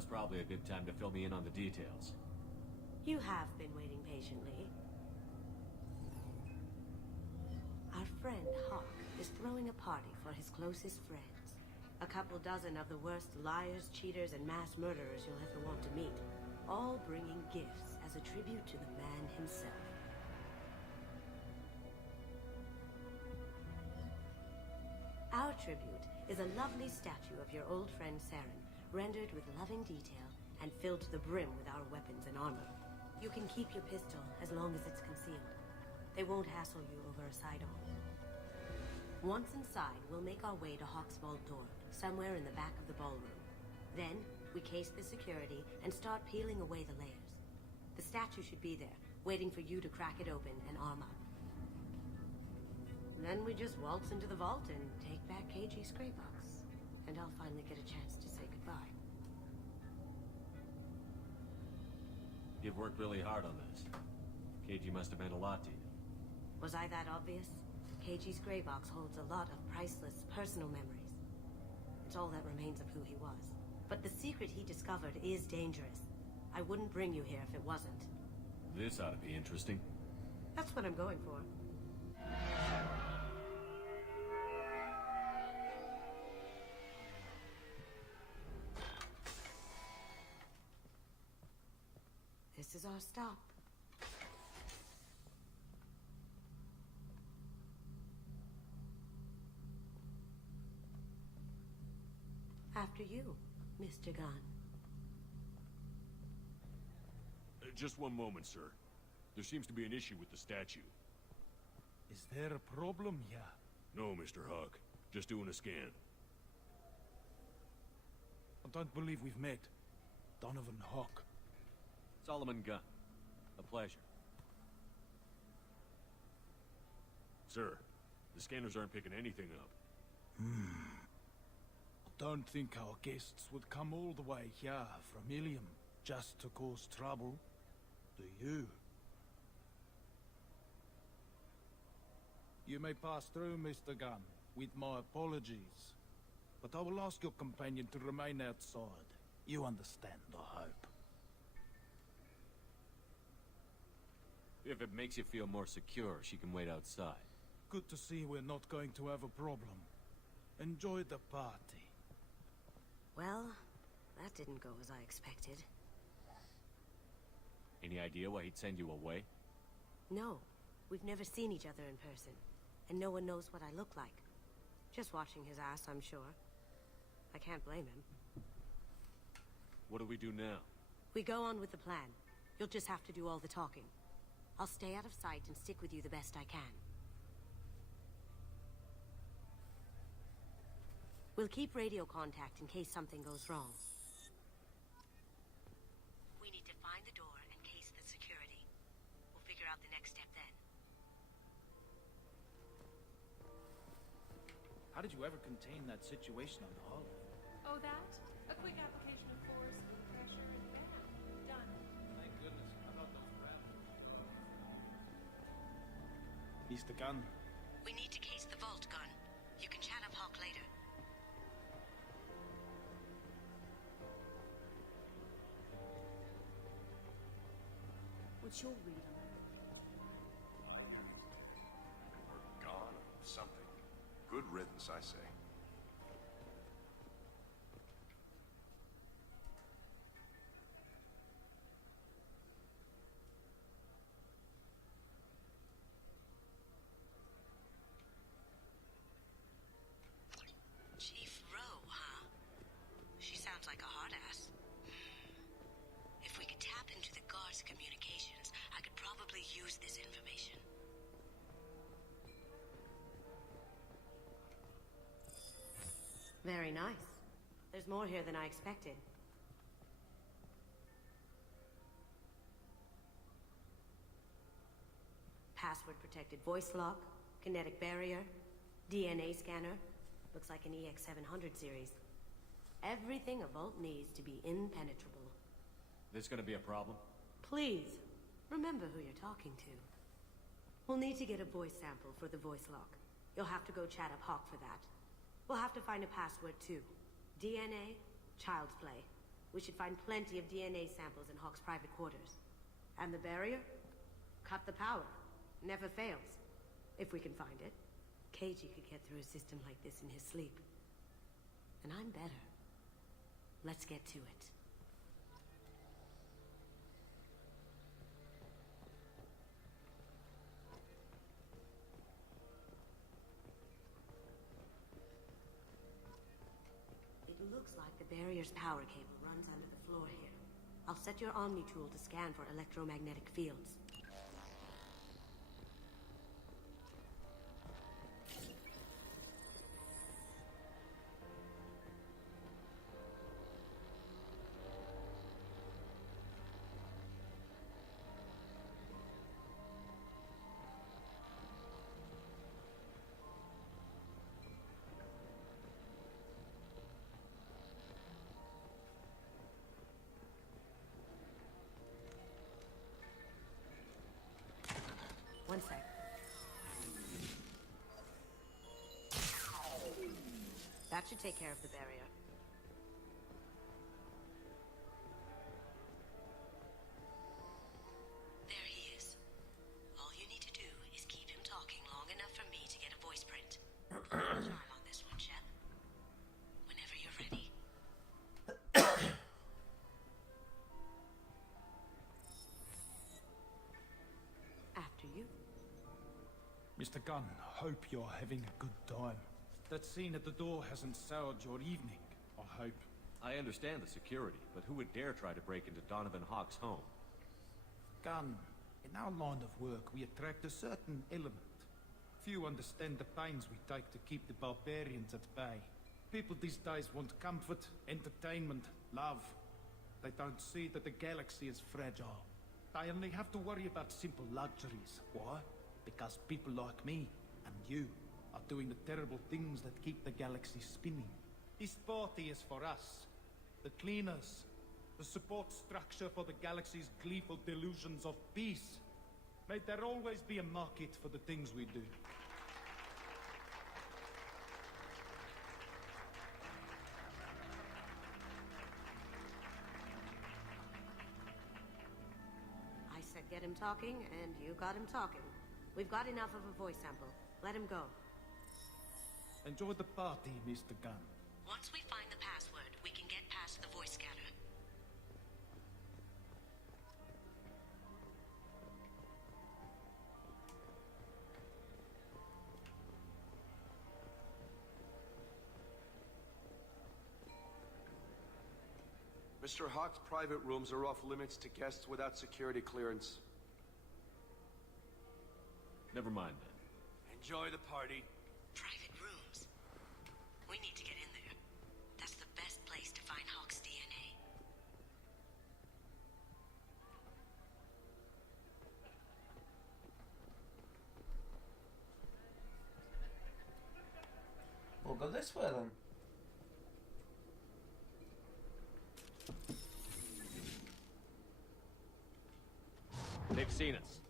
Now's probably a good time to fill me in on the details. You have been waiting patiently. Our friend Hawk is throwing a party for his closest friends. A couple dozen of the worst liars, cheaters, and mass murderers you'll ever want to meet. All bringing gifts as a tribute to the man himself. Our tribute is a lovely statue of your old friend Saren, rendered with loving detail and filled to the brim with our weapons and armor. You can keep your pistol as long as it's concealed. They won't hassle you over a sidearm. Once inside, we'll make our way to Hawk's vault door, somewhere in the back of the ballroom. Then, we case the security and start peeling away the layers. The statue should be there, waiting for you to crack it open and arm up. Then we just waltz into the vault and take back KG's gray box. And I'll finally get a chance to say goodbye. You've worked really hard on this. KG must have meant a lot to you. Was I that obvious? KG's gray box holds a lot of priceless personal memories. It's all that remains of who he was. But the secret he discovered is dangerous. I wouldn't bring you here if it wasn't. This ought to be interesting. That's what I'm going for. This is our stop. After you, Mr. Gunn. Just one moment, sir. There seems to be an issue with the statue. Is there a problem here? No, Mr. Hawk. Just doing a scan. I don't believe we've met. Donovan Hawk. Solomon Gunn. A pleasure. Sir, the scanners aren't picking anything up. I don't think our guests would come all the way here from Ilium just to cause trouble. Do you? You may pass through, Mr. Gunn, with my apologies. But I will ask your companion to remain outside. You understand, I hope. If it makes you feel more secure, she can wait outside. Good to see we're not going to have a problem. Enjoy the party. Well, that didn't go as I expected. Any idea why he'd send you away? No, we've never seen each other in person, and no one knows what I look like. Just watching his ass, I'm sure. I can't blame him. What do we do now? We go on with the plan. You'll just have to do all the talking. I'll stay out of sight and stick with you the best I can. We'll keep radio contact in case something goes wrong. We need to find the door and case the security. We'll figure out the next step then. How did you ever contain that situation on the hull? Oh, that? A quick application of force, pressure, and bam. Done. Thank goodness. I thought those rapids were Mr. Gunn. We need to case the vault, Gun. You can chat up Hawk later. What's your read on it? We're gone or something. Good riddance, I say. Chief Rowe, huh? She sounds like a hard ass. If we could tap into the guard's communications, I could probably use this information. Very nice. There's more here than I expected. Password-protected voice lock, kinetic barrier, DNA scanner. Looks like an EX700 series. Everything a vault needs to be impenetrable. This gonna be a problem? Please, remember who you're talking to. We'll need to get a voice sample for the voice lock. You'll have to go chat up Hawk for that. We'll have to find a password too. DNA, child's play. We should find plenty of DNA samples in Hawk's private quarters. And the barrier? Cut the power. Never fails. If we can find it. KG could get through a system like this in his sleep. And I'm better. Let's get to it. It looks like the barrier's power cable runs under the floor here. I'll set your Omni tool to scan for electromagnetic fields. One sec. That should take care of the barrier. There he is. All you need to do is keep him talking long enough for me to get a voice print. Charm on this one, Shep. Whenever you're ready. After you. Mr. Gunn, hope you're having a good time. That scene at the door hasn't soured your evening, I hope. I understand the security, but who would dare try to break into Donovan Hawk's home? Gunn, in our line of work, we attract a certain element. Few understand the pains we take to keep the barbarians at bay. People these days want comfort, entertainment, love. They don't see that the galaxy is fragile. They only have to worry about simple luxuries. Why? Because people like me and you are doing the terrible things that keep the galaxy spinning. This party is for us, the cleaners, the support structure for the galaxy's gleeful delusions of peace. May there always be a market for the things we do. I said get him talking, and you got him talking. We've got enough of a voice sample. Let him go. Enjoy the party, Mr. Gunn. Once we find the password, we can get past the voice scanner. Mr. Hawk's private rooms are off limits to guests without security clearance. Never mind then. Enjoy the party. Private rooms. We need to get in there. That's the best place to find Hawk's DNA. We'll go this way then. They've seen us.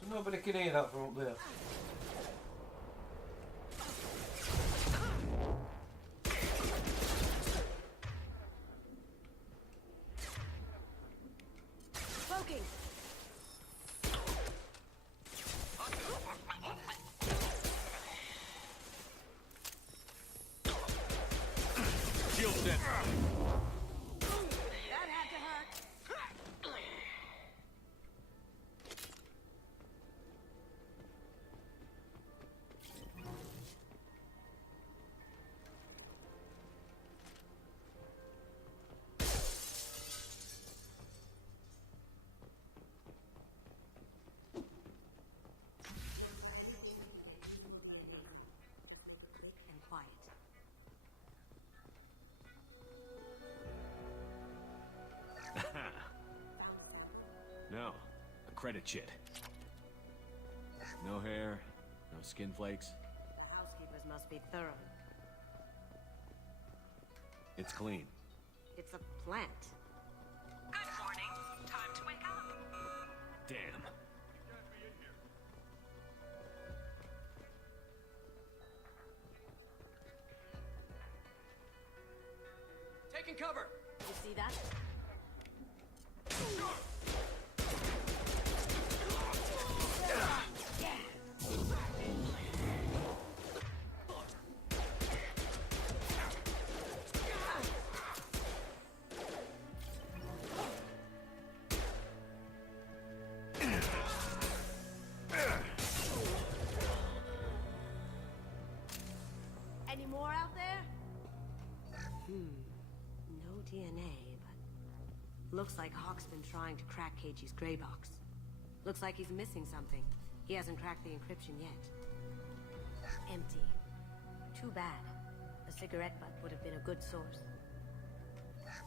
So nobody can hear that from up there. Smoking! Shield set. That had to hurt. credit shit. No hair, no skin flakes. The housekeepers must be thorough. It's clean. It's a plant. Good morning. Time to wake up. Damn. Taking cover! You see that? Any more out there? No DNA, but looks like Hawk's been trying to crack KG's gray box. Looks like he's missing something. He hasn't cracked the encryption yet. Empty. Too bad. A cigarette butt would have been a good source.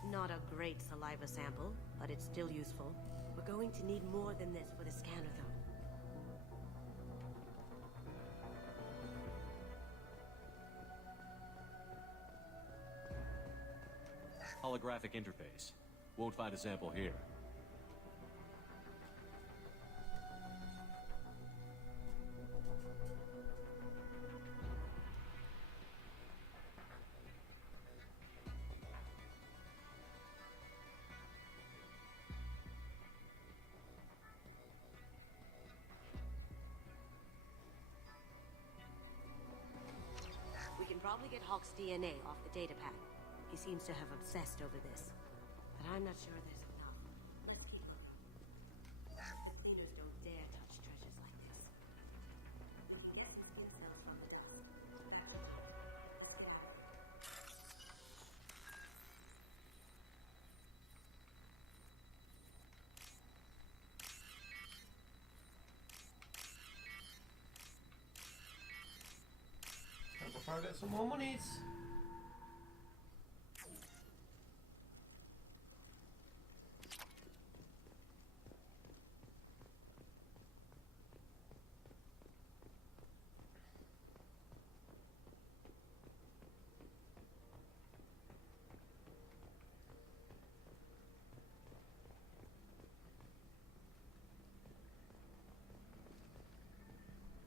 Not a great saliva sample, but it's still useful. We're going to need more than this for the scanner, though. Holographic interface. Won't find a sample here. We can probably get Hawk's DNA off the data pad. He seems to have obsessed over this. But I'm not sure there's enough. Let's keep looking. The cleaners don't dare touch treasures like this. We can get the skin cells from the dust. Time to try and get some more monies.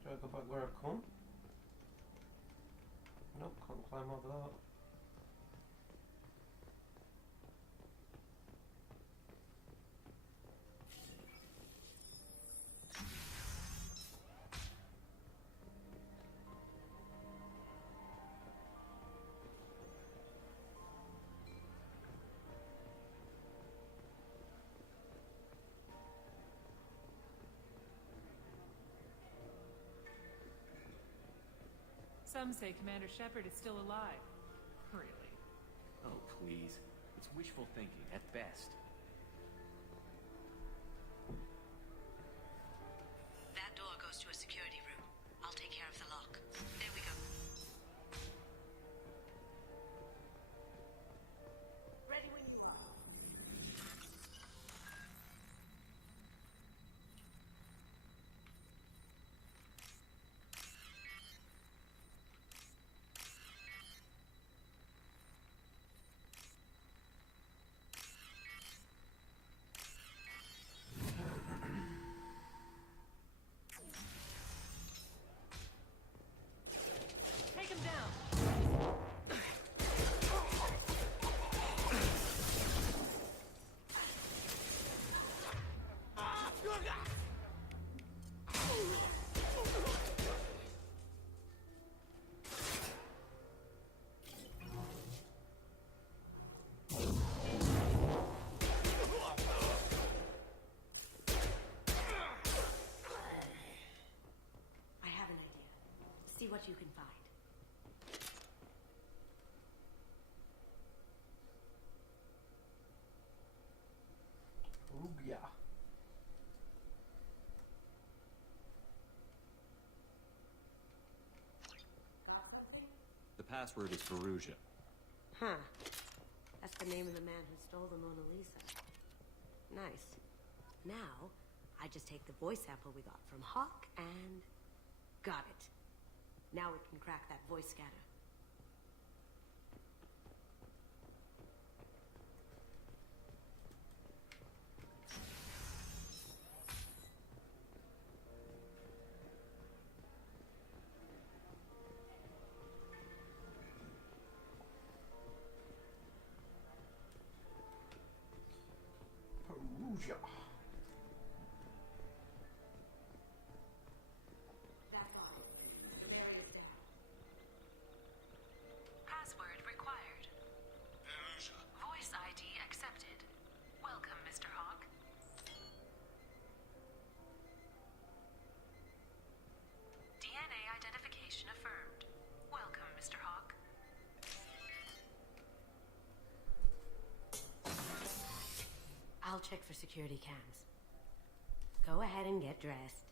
Do I go back where I've come? Nope, can't climb over that. Some say Commander Shepard is still alive. Really? Oh, please. It's wishful thinking, at best. That door goes to a security room. I'll take care of the lock. There we go. Ready when you are. Take him down! I have an idea. See what you can find. Ooh, yeah. The password is Perugia. Huh. That's the name of the man who stole the Mona Lisa. Nice. Now, I just take the voice sample we got from Hawk and... got it. Now we can crack that voice scanner. Perugia. Password required. Voice ID accepted. Welcome, Mr. Hawk. DNA identification affirmed. Welcome, Mr. Hawk. I'll check for security cams. Go ahead and get dressed.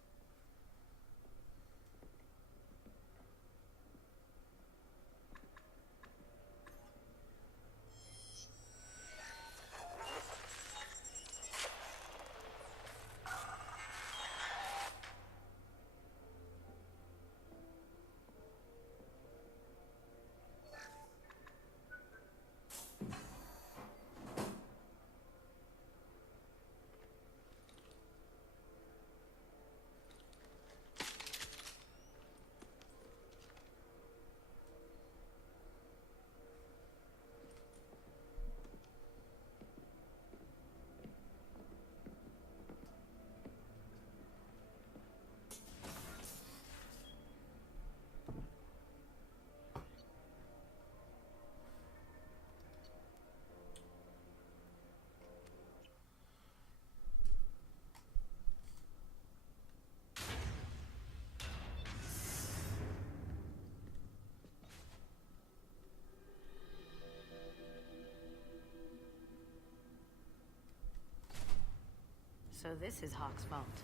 So this is Hawk's vault.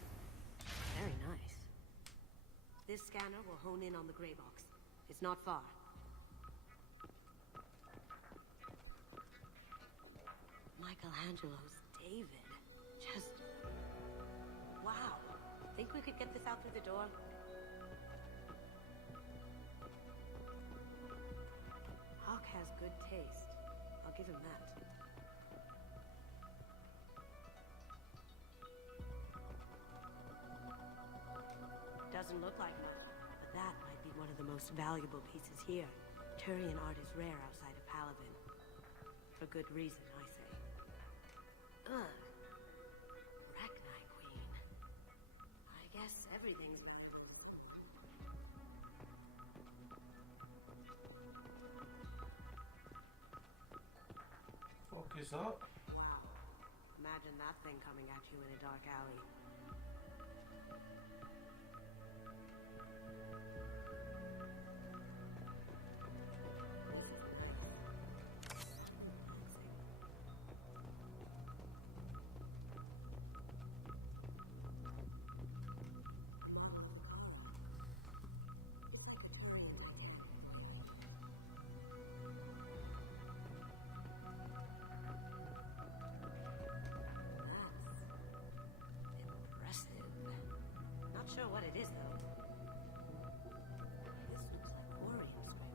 Very nice. This scanner will hone in on the gray box. It's not far. Michelangelo's David. Just... wow. Think we could get this out through the door? Hawk has good taste. I'll give him that. Doesn't look like much, but that might be one of the most valuable pieces here. Turian art is rare outside of Palavin. For good reason, I say. Ugh. Rachni Queen. I guess everything's better. Fuck is that? Wow. Imagine that thing coming at you in a dark alley. Not sure what it is, though. This looks like Orion script.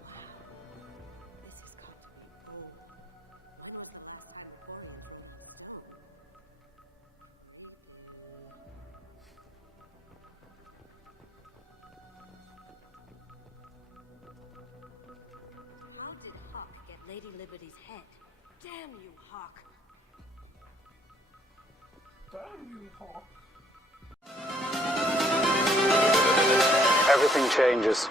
Wow. This has got to be gold. How did Hawk get Lady Liberty's head? Damn you, Hawk! Damn you, Hawk. Everything changes.